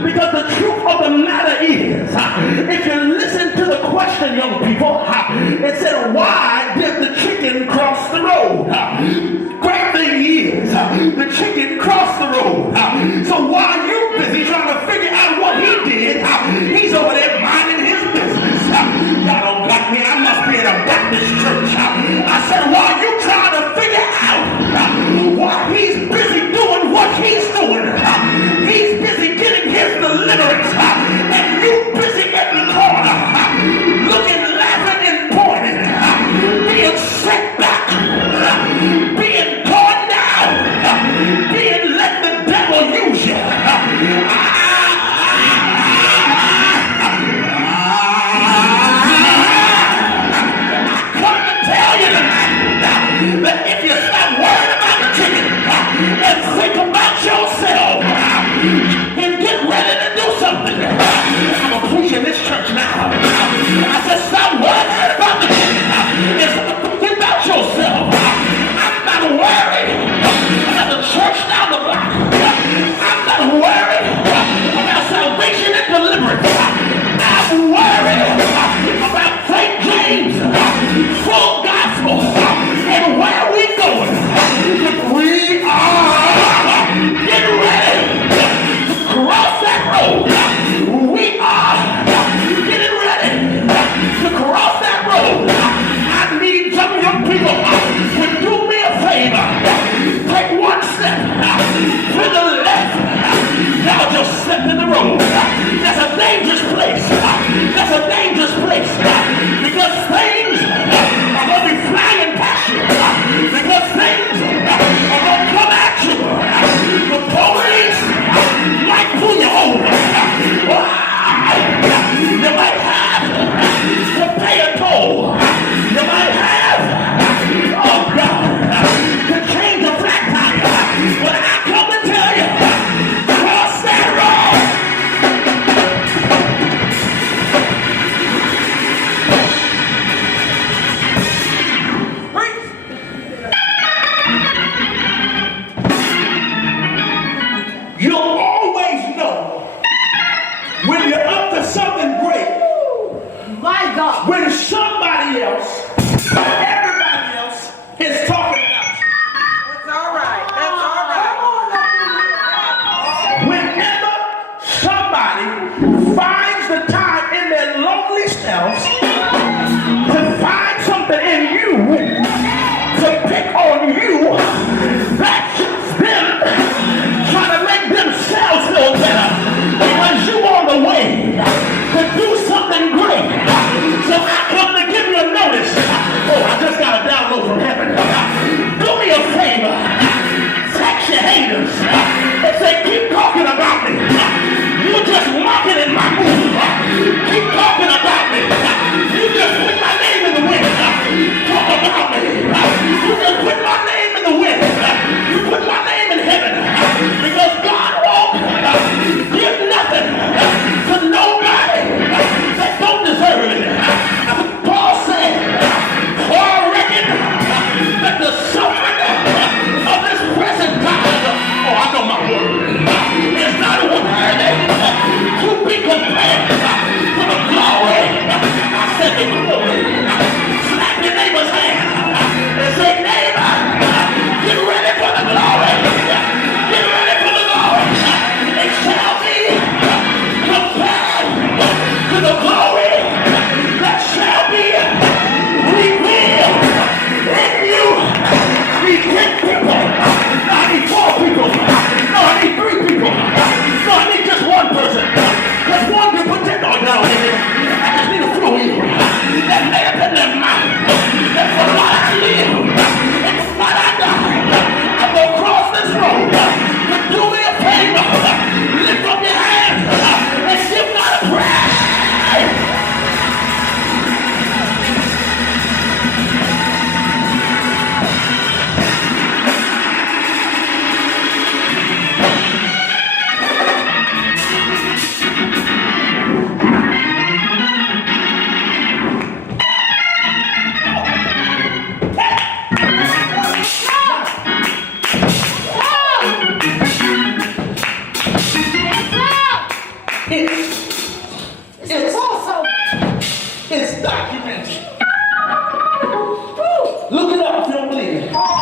Because the truth of the matter is, if you listen to the question, young people, it said, why did the chicken cross the road? Great thing is, the chicken crossed the road. So while you're busy trying to figure out what he did, he's over there minding his business. Y'all don't got me. I must be in a Baptist church. I said, while you trying to figure out why he's busy doing what he's doing, he's busy getting his deliverance, and you busy in the corner, looking, laughing, and pointing, being set back, being torn down, being let the devil use you. That if you stop worrying about the chicken and think about yourself and get ready to do something. I'm a preacher in this church now. I said stop worrying about the chicken and start thinking about yourself. I'm not worried about the church down the block. I'm not worried about salvation and deliverance. I'm worried about St. James, full gospel. And where are we going? We are getting ready to cross that road. We are getting ready to cross that road. I need some of your people to do me a favor. Take one step to the left. Y'all just step in the road. That's a dangerous place. That's a dangerous place. Because things are going to be flying past you. Because things are going to come at you. The police might pull you over. You might have to pay a toll. You might have, oh God, to change a flat tire. But I come to tell you, cross that road. You'll always know when you're up to something great. My God. When somebody else, everybody else, is talking about you. That's all right. That's all right. Whenever somebody finds the time in their lonely selves to find something in you, to pick on you, that's them trying to make themselves feel better because you on the way to do something great. So I come to give you a notice. It's also. It's documented. Look it up if you don't believe it.